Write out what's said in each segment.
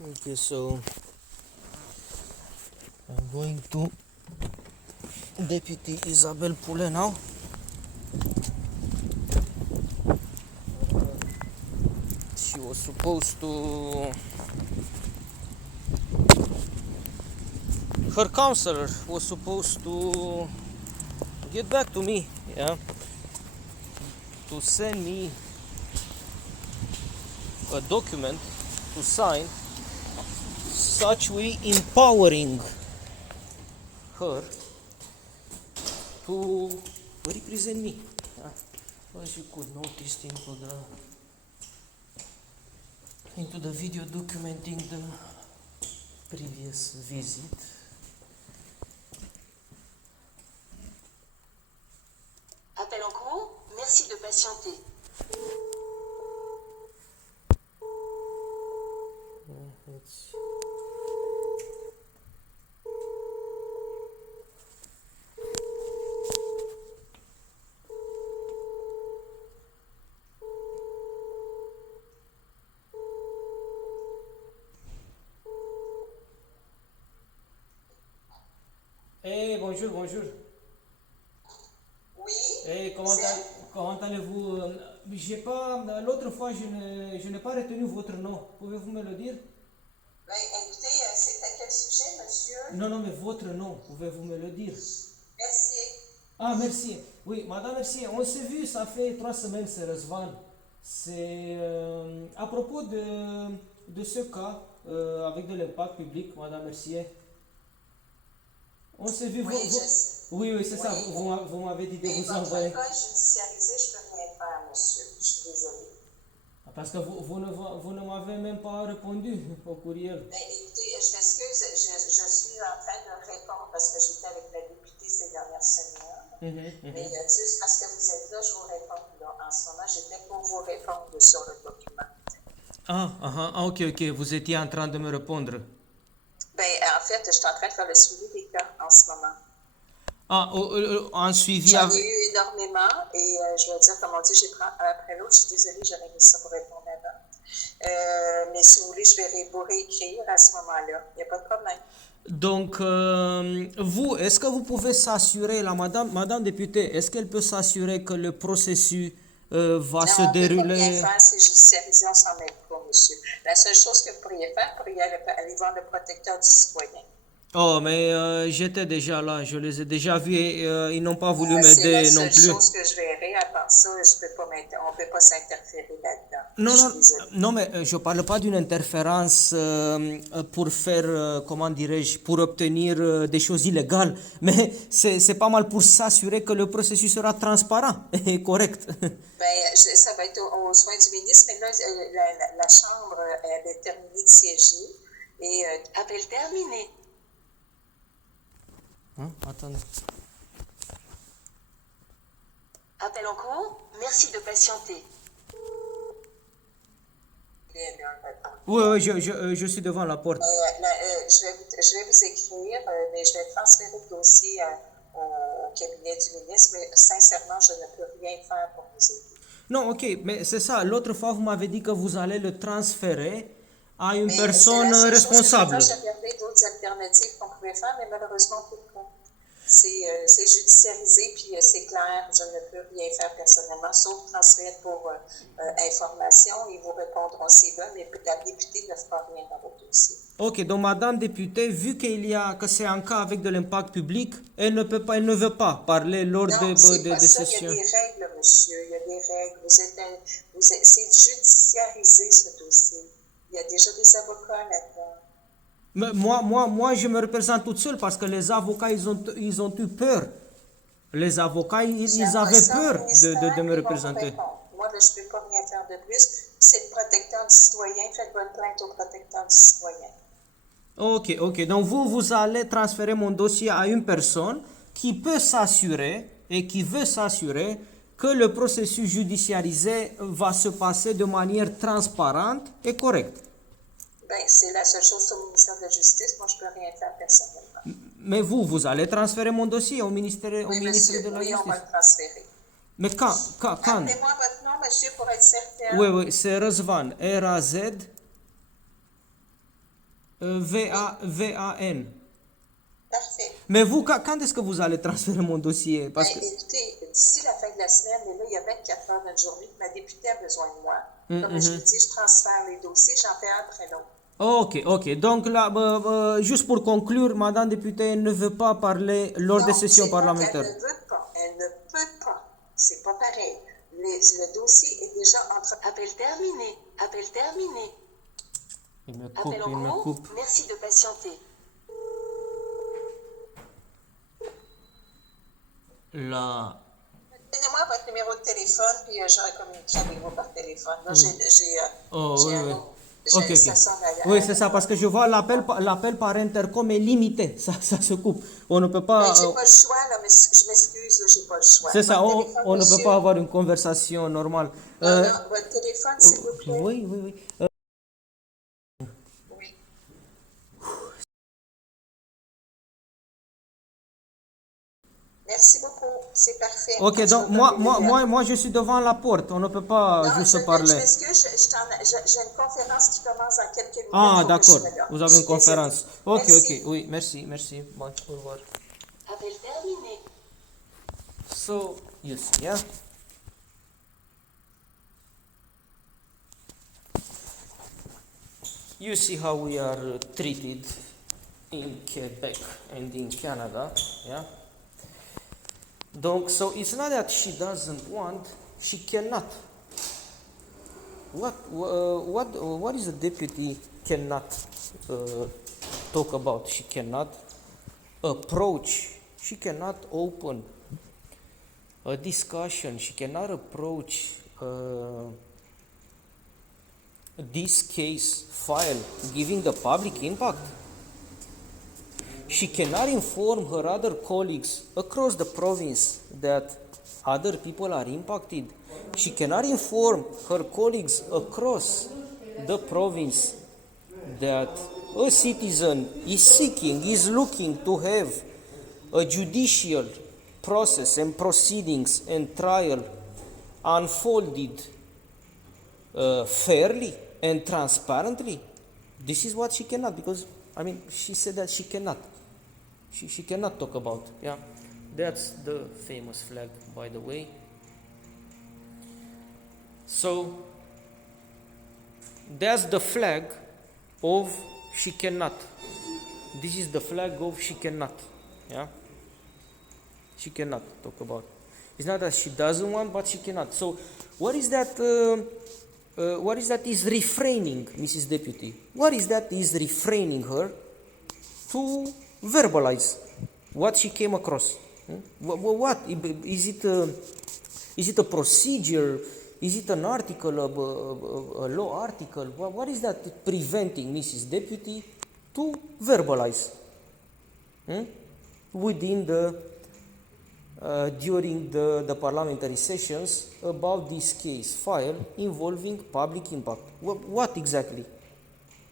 Okay, so I'm going to Deputy Isabel Pule now. She was supposed to... Her counselor was supposed to get back to me, yeah, to send me a document to sign, such way empowering her to represent me. As you could notice into the video documenting the previous visit. Appel en cours, merci de patienter. Let's... Hey, bonjour, bonjour. Oui. Hey, comment allez-vous? J'ai pas, l'autre fois, je n'ai pas retenu votre nom. Pouvez-vous me le dire? Ben, écoutez, c'est à quel sujet, monsieur? Non, non, mais votre nom, pouvez-vous me le dire? Mercier. Ah, merci. Oui, Madame Mercier, on s'est vu, ça fait 3 semaines, c'est Răzvan. C'est à propos de ce cas avec de l'impact public, Madame Mercier. On s'est vu, Oui, oui, c'est oui. ça, vous m'avez dit de Mais vous votre envoyer. cas est judiciarisé, je ne peux rien faire, monsieur. Je suis désolée. Parce que vous ne m'avez même pas répondu au courriel. Ben, écoutez, je m'excuse, je suis en train de répondre parce que j'étais avec la députée ces dernières semaines. Mais juste parce que vous êtes là, je vous réponds. Là, en ce moment, j'étais pour vous répondre sur le document. Ok, vous étiez en train de me répondre. Ben, en fait, je suis en train de faire le suivi des cas en ce moment. En suivi J'en ai eu énormément et je vais dire, comme on dit, j'ai pris un après l'autre. Je suis désolée, j'aurais mis ça pour répondre avant. Mais si vous voulez, je vais vous réécrire à ce moment-là. Il n'y a pas de problème. Donc, vous, est-ce que vous pouvez s'assurer, la madame députée, est-ce qu'elle peut s'assurer que le processus va se dérouler? On ne peut pas rien faire, c'est judiciarisé, on s'en mêle pas, monsieur. La seule chose que vous pourriez faire, vous pourriez aller voir le protecteur du citoyen. Oh, mais j'étais déjà là, je les ai déjà vus et ils n'ont pas voulu C'est m'aider non la plus. seule chose que je verrai. À part ça, on ne peut pas s'interférer là-dedans. Non, mais je ne parle pas d'une interférence pour faire, comment dirais-je, pour obtenir des choses illégales, mais c'est pas mal pour s'assurer que le processus sera transparent et correct. Ben, ça va être aux soins du ministre, mais là, la Chambre avait terminé de siéger et appel terminé. Attendez. Appel en cours, merci de patienter. Oui, je suis devant la porte. Je vais vous écrire, mais je vais transférer le dossier au cabinet du ministre, mais sincèrement, je ne peux rien faire pour vous aider. Non, ok, mais c'est ça. L'autre fois, vous m'avez dit que vous allez le transférer à une personne responsable. J'ai regardé d'autres alternatives qu'on pouvait faire, mais malheureusement, on ne peut pas. C'est judiciarisé, puis c'est clair, je ne peux rien faire personnellement, sauf transmettre pour information. Ils vous répondront s'ils veulent, mais la députée ne fera rien dans votre dossier. Ok, donc Madame députée, vu que c'est un cas avec de l'impact public, elle ne veut pas parler lors des sessions. Il y a des règles, monsieur, il y a des règles. C'est judiciarisé, ce dossier. Il y a déjà des avocats là-dedans. Mais moi, je me représente toute seule parce que les avocats, ils ont eu peur. Les avocats, ils avaient peur de me représenter. Moi, je ne peux pas rien faire de plus. C'est le protecteur du citoyen. Faites votre plainte au protecteur du citoyen. Ok. Donc, vous allez transférer mon dossier à une personne qui peut s'assurer et qui veut s'assurer que le processus judiciarisé va se passer de manière transparente et correcte. Ben, c'est la seule chose au ministère de la Justice. Moi, je ne peux rien faire personnellement. Mais vous allez transférer mon dossier au ministère de la Justice? Oui, on va le transférer. Mais quand? Appelez-moi votre nom, monsieur, pour être certain. Oui, c'est Răzvan. R-A-Z. VAN. Parfait. Mais vous, quand est-ce que vous allez transférer mon dossier? Parce que... Écoutez, d'ici la fin de la semaine, mais là, il y a 24 heures d'une journée, ma députée a besoin de moi. Comme je vous dis, je transfère les dossiers, j'en fais un après l'autre. Ok, ok. Donc là, juste pour conclure, Madame députée ne veut pas parler lors des Non, sessions c'est pas, parlementaires. elle ne veut pas. Elle ne peut pas. C'est pas pareil. Le dossier est déjà entre... Appel terminé. Appel terminé. Il me coupe, Appel en il me cours. coupe. Merci de patienter. Là. Donnez-moi votre numéro de téléphone, puis je communiquerai avec vous par téléphone. Là, j'ai Oh, j'ai oui, un oui. autre. Ok, Ça ok. sonne à- Oui, c'est ça, parce que je vois l'appel par intercom est limité. Ça se coupe. On ne peut pas. J'ai pas le choix, là, mais je m'excuse, là, j'ai pas le choix. C'est ça, Votre téléphone, on ne peut monsieur? pas avoir une conversation normale. Non, non, votre téléphone, s'il vous plaît. Oui, oui, oui. Oui. Merci beaucoup, c'est parfait. Ok, Je donc vous donne des nouvelles. moi, je suis devant la porte. On ne peut pas Non, juste je parler. m'excuse, j'ai une conférence qui commence dans quelques minutes. Ah, Faut que d'accord. je me lance. Vous Je avez suis une conférence. désolée. Ok, Merci. ok. Oui, merci, merci. Bon, au revoir. Appel terminé. So, you see, yeah? You see how we are treated in Quebec and in Canada, yeah? Donc, so it's not that she doesn't want, she cannot. What is the deputy cannot talk about? She cannot approach, she cannot open a discussion, she cannot approach this case file giving the public impact. She cannot inform her other colleagues across the province that other people are impacted. She cannot inform her colleagues across the province that a citizen is seeking, is looking to have a judicial process and proceedings and trial unfolded fairly and transparently. This is what she cannot, because I mean she said that she cannot. She cannot talk about. Yeah, that's the famous flag, by the way. So that's the flag of she cannot. This is the flag of she cannot. Yeah, she cannot talk about. It's not that she doesn't want, but she cannot. So what is that? What is that is refraining, Mrs. Deputy? What is that is refraining her to verbalize what she came across? What is it? Is it a procedure? Is it an article, a law article? What is that preventing Mrs. Deputy to verbalize within the during the parliamentary sessions about this case file involving public impact? What exactly?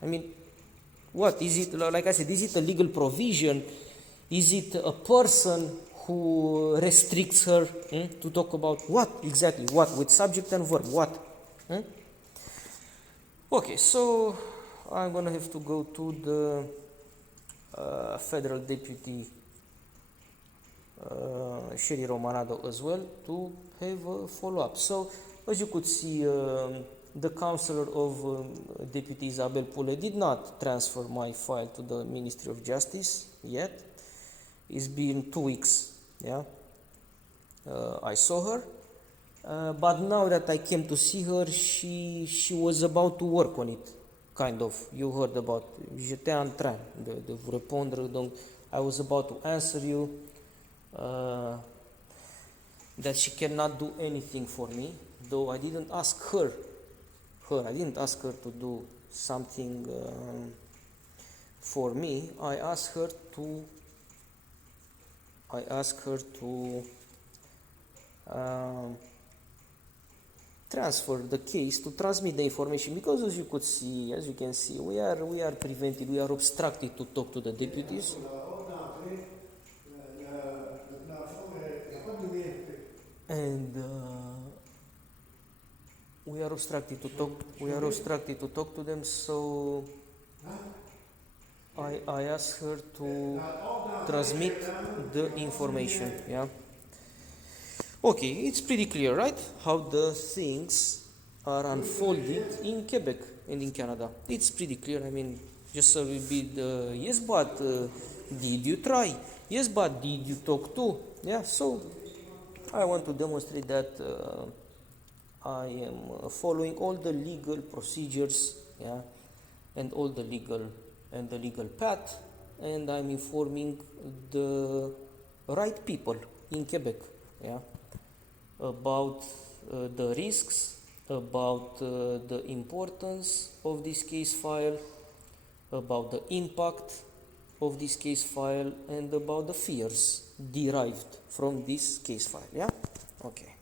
I mean, what is it? Like I said, is it a legal provision? Is it a person who restricts her to talk about what exactly? What with subject and verb? What? Okay, so I'm gonna have to go to the federal deputy Sherry Romanado as well to have a follow-up. So as you could see, the counselor of Deputy Isabel Pule did not transfer my file to the Ministry of Justice yet. It's been 2 weeks, yeah. I saw her, but now that I came to see her, she was about to work on it, kind of. You heard about, j'étais en train de vous répondre, donc I was about to answer you. That she cannot do anything for me, though I didn't ask her. I didn't ask her to do something for me. I asked her to transfer the case, to transmit the information, because as you can see, we are prevented, we are obstructed to talk to the deputies. And we are obstructed to talk to them, so I asked her to transmit the information. Yeah. Okay, it's pretty clear, right? How the things are unfolding in Quebec and in Canada. It's pretty clear. I mean, just a little bit. Yes, but did you try? Yes, but did you talk to? Yeah. So I want to demonstrate that I am following all the legal procedures. Yeah, and all the legal path, and I'm informing the right people in Quebec. Yeah, about the risks, about the importance of this case file, about the impact of this case file, and about the fears derived from this case file. Yeah? Okay.